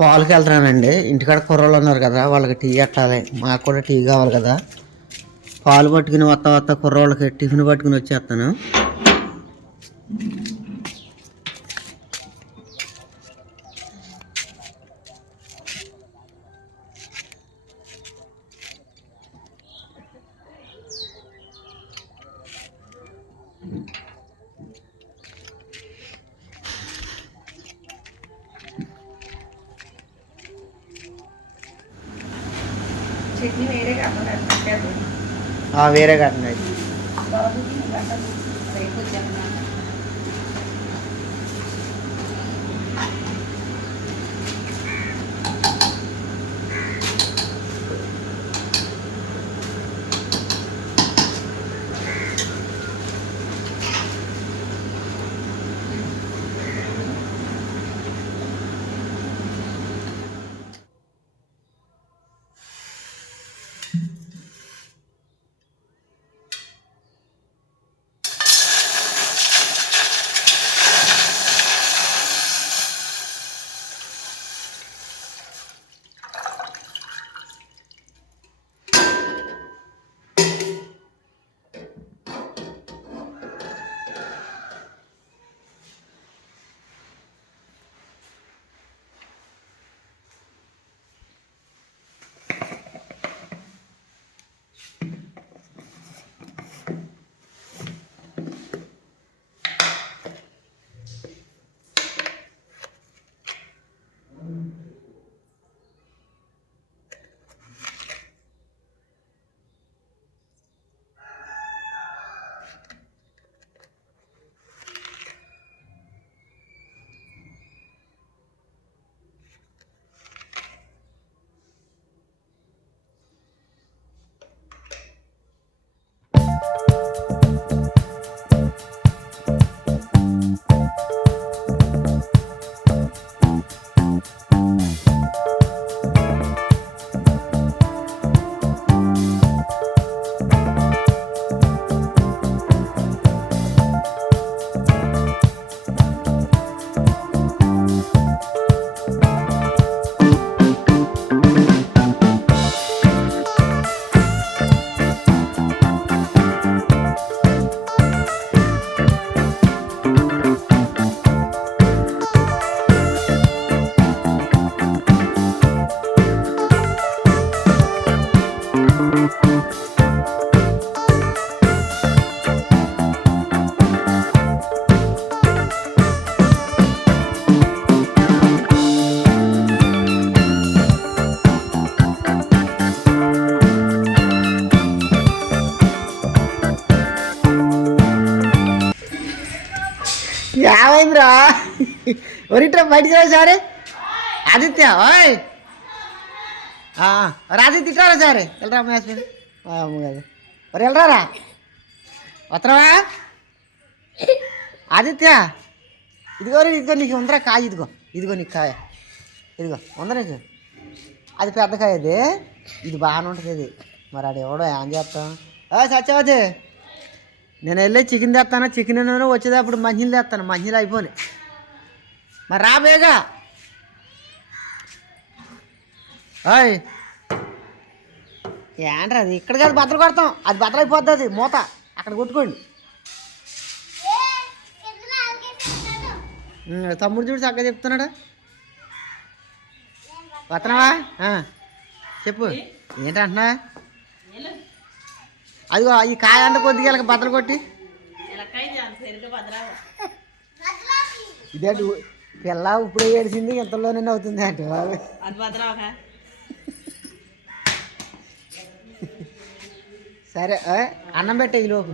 పాలకి వెళ్తున్నానండి ఇంటికాడ కుర్రోళ్ళు ఉన్నారు కదా వాళ్ళకి టీ కట్టాలి. మాకు కూడా టీ కావాలి కదా. పాలు పట్టుకుని వస్తా వస్తా కుర్రోళ్ళకి టిఫిన్ పట్టుకుని వచ్చేస్తాను. చట్నీ వేరే వేరే కట్టండి ఏమైందిరా ఒరిట్రా బయటికి రా సారే ఆదిత్య ఓయ్ ఆ, రాజు తిట్టారా సారే వెళ్ళరా మ్యాచ్ మీద కదా మరి వెళ్ళరా వస్తావా ఆదిత్య ఇదిగో ఇదిగో నీకు ఉందరా కాయ ఇదిగో ఇదిగో నీకు కాయ ఇదిగో ఉందరా నీకు అది పెద్ద కాయ అది ఇది బాగానే ఉంటుంది ఇది మరి అది ఎవడో ఏం చేస్తాం సత్యవతి నేను వెళ్ళి చికెన్ తెస్తాను చికెన్ వచ్చేటప్పుడు మంచిలు తెస్తాను మంచిలు అయిపోయి మరి రా బేగా. ఓయ్. ఏంట్రా అది? ఇక్కడ కాదు బద్దలు కొడతాం. అది బద్దలు అయిపోద్ది అది. మూత. అక్కడ కొట్టుకోండి తమ్ముడు చూడు చక్కగా చెప్తున్నాడా. వస్తున్నావా చెప్పు. ఏంటంటున్నా అదిగో ఈ కాయ అంట కొద్దిగా ఇలా బద్దలు కొట్టి. ఇదేంటి పిల్ల ఇప్పుడే ఏడిసింది ఇంతలోనే అవుతుంది అంటే సరే అన్నం పెట్టే ఈ లోపు.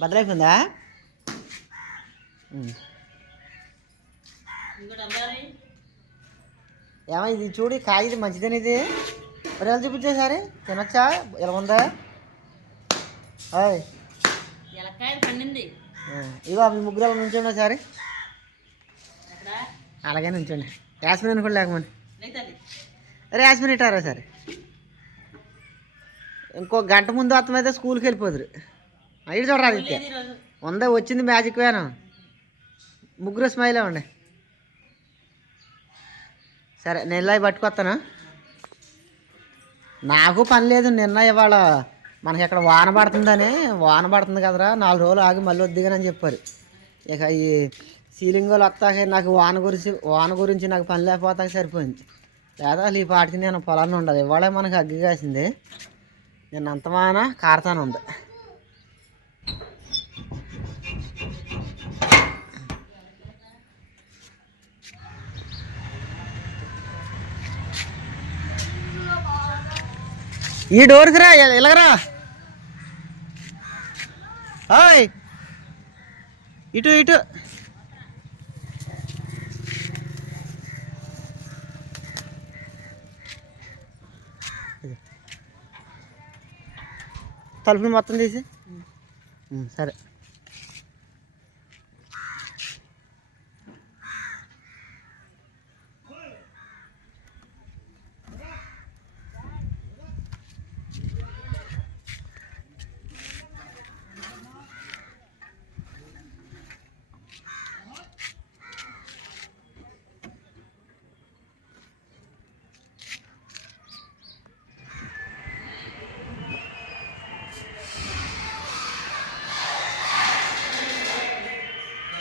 భద్రైపోయిందా ఏమో ఇది చూడు ఈ ఇది? ఎలా చూపించే సరే తినొచ్చా? ఎలా ఉందా? ఎలక్కాయ పండింది. ఇగో మీ ముగ్గురు నుంచోండి సరే ఎక్కడ? అలాగే నుంచోండి. యాస్మిన్ కూడా లేకమండి లేదండి అరే యాస్మిన్ ఇటారా సరే ఇంకో గంట ముందు అర్థమైతే స్కూల్కి వెళ్ళిపోదురు. ఇటు చూడరా ఆదిత్య? ఈరోజు. ఉందా? వచ్చింది మ్యాజిక్ వ్యాన్. ముగ్గురు స్మైల్ ఇవ్వండి సరే నెల్లాయి పట్టుకొస్తాను? నాకు పని లేదు నిన్న ఇవాళ మనకి ఇక్కడ వాన పడుతుందని వాన పడుతుంది కదరా నాలుగు రోజులు ఆగి మళ్ళీ వద్దిగానని చెప్పారు. ఇక ఈ సీలింగ్ వాళ్ళు వస్తాక నాకు వాన గురించి వాన గురించి నాకు పని లేకపోతాక సరిపోయింది. లేదా అసలు ఈ పాటికి నేను పొలాన్ని ఉండదు. ఇవాళే మనకి అగ్గి కాసింది. నేను అంతమాన కారతాను ఉంది ఈ డోర్కి రా ఇలాగరా. హాయ్ ఇటు ఇటు. తలుపుని మొత్తం తీసి. ఉమ్,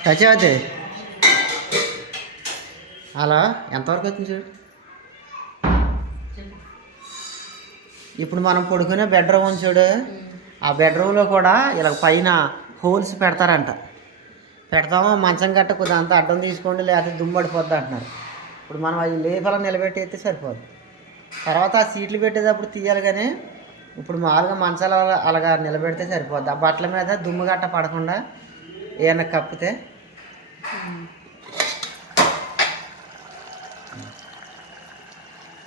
టచ్ సత్యవతి అలా ఎంతవరకు వచ్చింది చూడు. ఇప్పుడు మనం పడుకునే బెడ్రూమ్ ఉంది చూడు. ఆ బెడ్రూమ్లో కూడా ఇలా పైన హోల్స్ పెడతారంట. పెడతామో మంచం గట్ట కొద్దిగా అంత అడ్డం తీసుకోండి లేకపోతే దుమ్మడిపోద్ది అంటున్నారు. ఇప్పుడు మనం అది లేపలా నిలబెట్టి అయితే సరిపోద్ది తర్వాత ఆ సీట్లు పెట్టేటప్పుడు తీయాలి కానీ ఇప్పుడు మామూలుగా మంచాల అలాగా నిలబెడితే సరిపోద్ది. ఆ బట్టల మీద దుమ్ము గట్ట పడకుండా ఏమైనా కప్పితే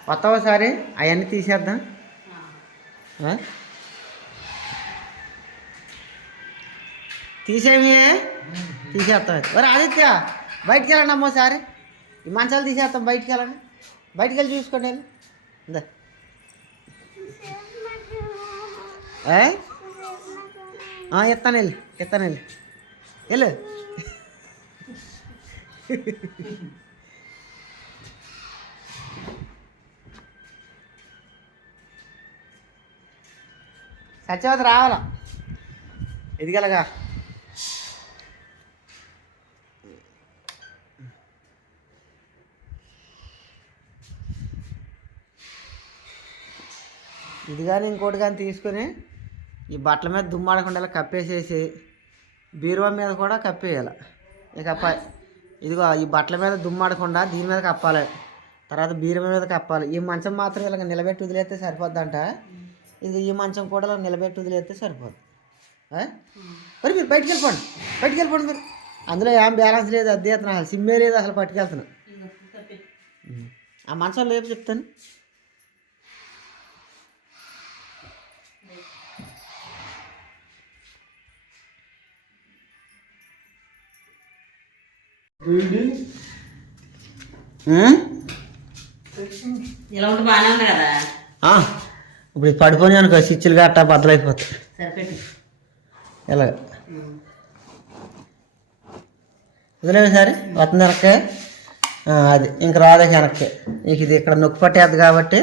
వస్తావా సారి అవన్నీ తీసేద్దాం? తీసేమి తీసేస్తాం మరి ఆదిత్య బయటికి వెళ్ళండి అమ్మో సారి. ఈ మంచాలు తీసేస్తాం బయటికి వెళ్ళండి. బయటికి వెళ్ళి చూసుకోండి వెళ్ళి. ఇందా. ఎత్తాను వెళ్ళి ఎత్తాను వెళ్ళి. వెళ్ళు. సత్యవతి రావాల? ఎదిగలగా. ఇది కానీ ఇంకోటి కానీ తీసుకొని ఈ బట్టల మీద దుమ్మాడకుండా కప్పేసేసి బీరువా మీద కూడా కప్పేయాలి. ఇక ఇదిగో ఈ బట్టల మీద దుమ్మాడకుండా దీని మీద కప్పాలి. తర్వాత బీరువా మీద కప్పాలి. ఈ మంచం మాత్రం ఇలా నిలబెట్టి వదిలేస్తే సరిపోద్దంట. ఇది ఈ మంచం కూడా ఇలా నిలబెట్టి వదిలేస్తే సరిపోద్ది? మరి మీరు బయటికి వెళ్ళిపోండి బయటికి వెళ్ళిపోండి మీరు. అందులో ఏం బ్యాలెన్స్ లేదు అద్దె సిమ్మే లేదు అసలు పట్టుకెళ్తున్నా. ఉం. ఆ మంచం లేపు చెప్తాను. ఇప్పుడు ఇది పడిపోయి అనుకో స్విచ్లు గట్ట బద్దలైపోతాయి. ఇలా వదిలేవి సరే వస్తుంది వెనక్కి. ఆ, అది ఇంక రాదే వెనక్కి. నీకు ఇది ఇక్కడ నొక్కి పట్టేది కాబట్టి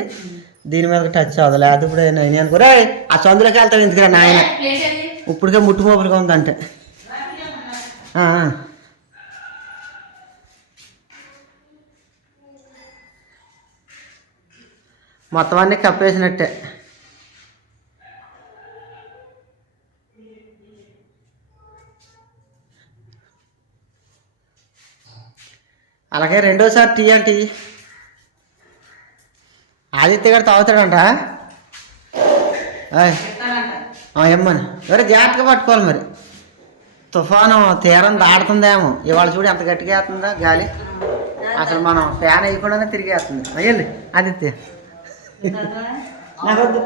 దీని మీద టచ్ అవ్వదు. లేకపోతే ఇప్పుడు నేను కూడా ఆ చందులోకి వెళ్తావు ఎందుకురా నాయన? ఇప్పటికే ముట్టు మోపులుగా ఉందంటే ఆ, ఆ. మొత్తం అన్నీ కప్పేసినట్టే. అలాగే రెండోసారి టీ అంటే ఆదిత్య గారు తాగుతాడంట? ఎమ్మని. మరి జాగ్రత్తగా పట్టుకోవాలి మరి. తుఫాను తీరం దాడుతుందేమో ఇవాళ చూడు ఎంత గట్టిగా వేస్తుందా గాలి. అసలు మనం ఫ్యాన్ వేయకుండానే తిరిగేస్తుంది. అయ్యండి ఆదిత్య. నాకు వద్దు.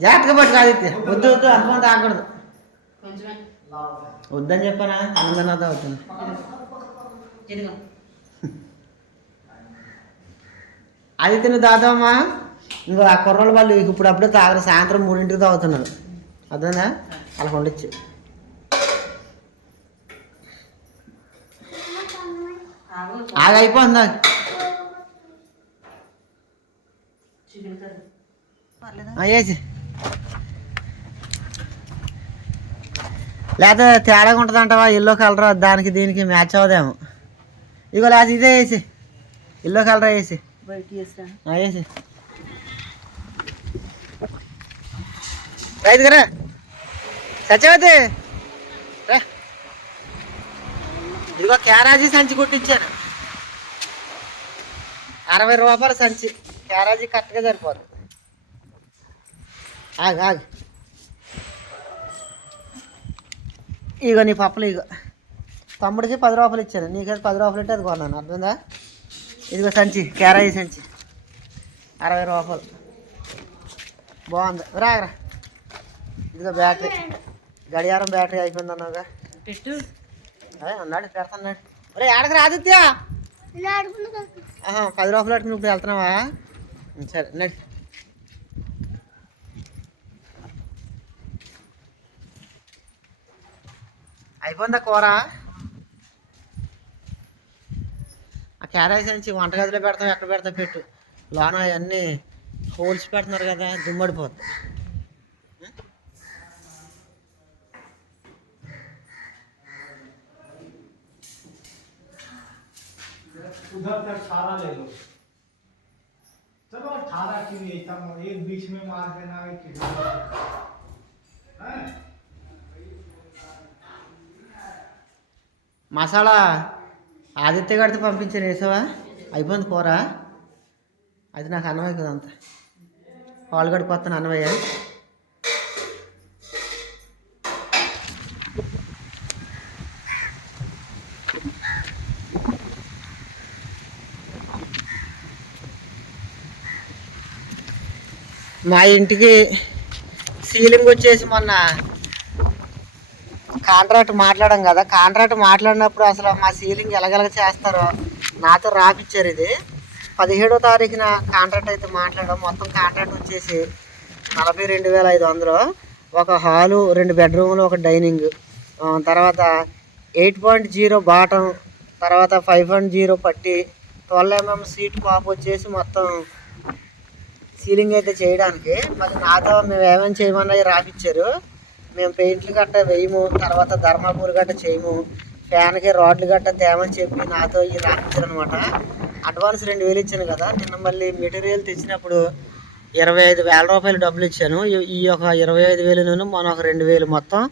జాగ్రత్తగా పట్టుకో ఆదిత్య వద్దు వద్దు అనుకుని తాగకూడదు వద్దని చెప్పానా? ఆనందనాథ అవుతుంది. ఆదిత్య నువ్వు తాగుతావమ్మా ఇంకో ఆ కుర్రోళ్ళు వాళ్ళు ఇప్పుడు అప్పుడే తాగరు సాయంత్రం మూడింటికి తాగుతున్నారు. అర్థందా అలా ఉండొచ్చు ఆగు ఆగ అయిపోతుంది ఆగు. చికెన్ కర్రీ ఆ, వేసి లేకపోతే తేడాగా ఉంటుంది అంటావా ఎల్లో కలర్ దానికి దీనికి మ్యాచ్ అవ్వదేమో. ఇగో లేకపోతే ఇదే వేసి ఎల్లో కలర్ వేసి వేసి రైతు గారా సత్యవతి. రా. ఇదిగో క్యారాజీ సంచి కుట్టించాను. అరవై రూపాయల సంచి. క్యారాజీ కరెక్ట్గా సరిపోతుంది ఆగు ఆగు. ఇగో నీ పప్పులు ఇగో. తమ్ముడికి పది రూపాయలు ఇచ్చాను. నీకైతే పది రూపాయలు ఇస్తే అది కొన్నాను. అర్థందా ఇదిగో సంచి క్యారాజీ సంచి. అరవై రూపాయలు. బాగుంది. రాగరా ఇదిగో బ్యాటరీ. గడియారం బ్యాటరీ అయిపోయింది అన్నావుగా పెట్టు. అదే ఉన్నాడు. పెడతాన్నాడు ఒరే ఆడకు ఆదిత్య. ఆహా, పది రూపాయలు పట్టుకుని ఇప్పుడు వెళ్తున్నావా? సరే నడి అయిపోయిందా కూర ఆ క్యారేజ్ నుంచి వంటగదిలో పెడతాం ఎక్కడ పెడతాం పెట్టు లోన అవన్నీ హోల్స్ పెడుతున్నారు కదా దుమ్మడిపోతుంది उधर तक सारा ले लो एक बीच में मार देना एक इधर हैं? మసాలా ఆదిత్య గారితో పంపించాను వేసావా అయిపోయింది కూర అది నాకు అన్నం అవుతుంది అంత పాలు గడిపోతాను అన్నమయ్య మా ఇంటికి సీలింగ్ వచ్చేసి మొన్న కాంట్రాక్ట్ మాట్లాడాం కదా. కాంట్రాక్ట్ మాట్లాడినప్పుడు అసలు మా సీలింగ్ ఎలాగెలగ చేస్తారో నాతో రాపిచ్చారు ఇది. పదిహేడో తారీఖున కాంట్రాక్ట్ అయితే మాట్లాడడం మొత్తం కాంట్రాక్ట్ వచ్చేసి నలభై రెండు వేల ఐదు వందలు. ఒక హాలు రెండు బెడ్రూములు ఒక డైనింగ్. తర్వాత ఎయిట్ పాయింట్ జీరో బాటం తర్వాత ఫైవ్ పాయింట్ జీరో పట్టి ట్వెల్వ్ ఎంఎం సీట్ పాప్ వచ్చేసి మొత్తం సీలింగ్ అయితే చేయడానికి. మరి నాతో మేము ఏమేమి చేయమన్నవి రాపిచ్చారు. మేము పెయింట్లు గట్ట వేయము తర్వాత ధర్మాపూర్ గట్ట చేయము ఫ్యాన్కి రాడ్లు గట్ట తేమని చెప్పి నాతో ఇవి రాపించారు అనమాట అడ్వాన్స్ రెండు వేలు ఇచ్చాను కదా నిన్న మళ్ళీ మెటీరియల్ తెచ్చినప్పుడు ఇరవై ఐదు వేల రూపాయలు డబ్బులు ఇచ్చాను. ఈ- యొక్క ఇరవై ఐదు వేలు మొన్న ఒక రెండు వేలు మొత్తం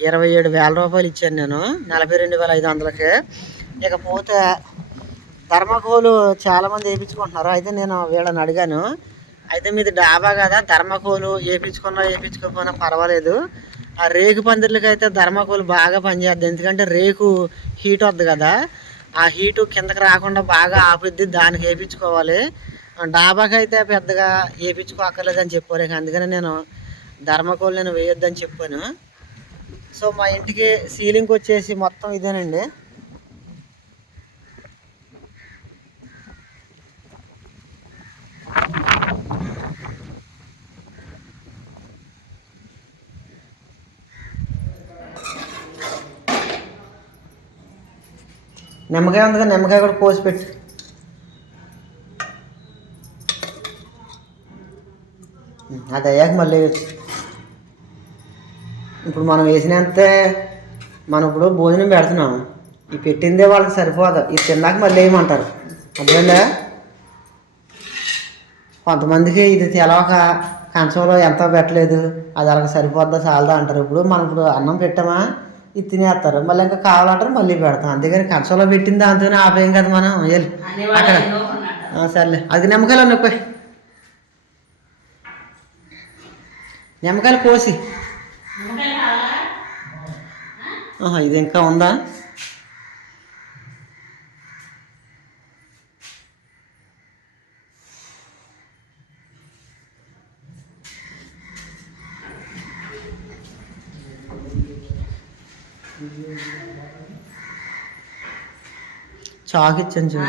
ఇరవై ఏడు వేల రూపాయలు ఇచ్చాను నేను నలభై రెండు వేల ఐదు వందలకి. ఇకపోతే ధర్మకోలు చాలామంది వేయించుకుంటున్నారు. అయితే నేను వీళ్ళని అడిగాను అయితే మీది డాబా కదా ధర్మకోలు వేయించుకున్నా వేయించుకోకపోయినా పర్వాలేదు. ఆ రేకు పందిర్లకి అయితే ధర్మకోలు బాగా పనిచేస్తుంది. ఎందుకంటే రేకు హీట్ వద్దు కదా. ఆ హీటు కిందకి రాకుండా బాగా ఆపిద్ది దానికి వేయించుకోవాలి ఆ డాబాకి అయితే పెద్దగా వేయించుకోక్కర్లేదని చెప్పారు. అందుకనే నేను ధర్మకోలు నేను వేయొద్దని చెప్పాను. సో మా ఇంటికి సీలింగ్ వచ్చేసి మొత్తం ఇదేనండి. నిమ్మకాయ ఉంది కదా నిమ్మకాయ కూడా కోసి పెట్టు. అది అయ్యాక మళ్ళీ ఇప్పుడు మనం వేసినంతే మనం ఇప్పుడు భోజనం పెడుతున్నాం ఈ పెట్టిందే వాళ్ళకి సరిపోదు. ఇది తిన్నాక మళ్ళీ వేయమంటారు. అర్థమైందా? కొంతమందికి ఇది తెలవక కంచంలో ఎంత పెట్టలేదు. అది అలాగ సరిపోద్దా చాలదా అంటారు. ఇప్పుడు మనం ఇప్పుడు అన్నం పెట్టామా? ఇది తినేస్తారు. మళ్ళీ ఇంకా కావాలంటారు మళ్ళీ పెడతాం. అంతేగాని కంచంలో పెట్టిన దాంతోనే ఆపేయం కదా మనం. వెళ్ళి. అక్కడ. సర్లే. అది నిమ్మకాయలు ఉన్నాయి పోయి. నిమ్మకాయలు కోసి. ఇది ఇంకా ఉందా? చాకు ఇచ్చాను